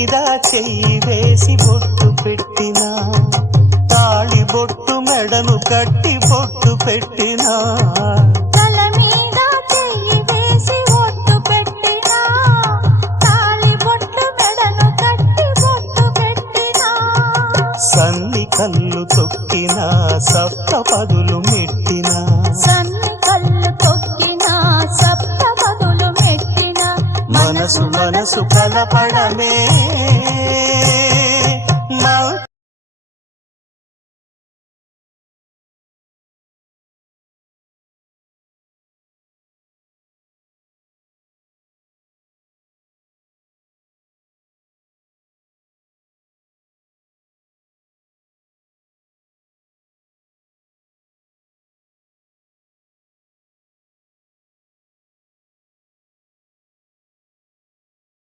మీద చెయ్యి వేసి బొట్టు పెట్టినా, తాళి బొట్టు మెడను కట్టి బొట్టు పెట్టినా, తల మీద చెయ్యి వేసి బొట్టు పెట్టినా, తాళి బొట్టు మెడను కట్టి బొట్టు పెట్టినా, సన్ని కళ్ళు తొక్కినా సప్తపదులు మెట్టినా, సన్ని కళ్ళు తొక్కినా సప్తపదులు మెట్టినా, మనసు మనసు కలపడమే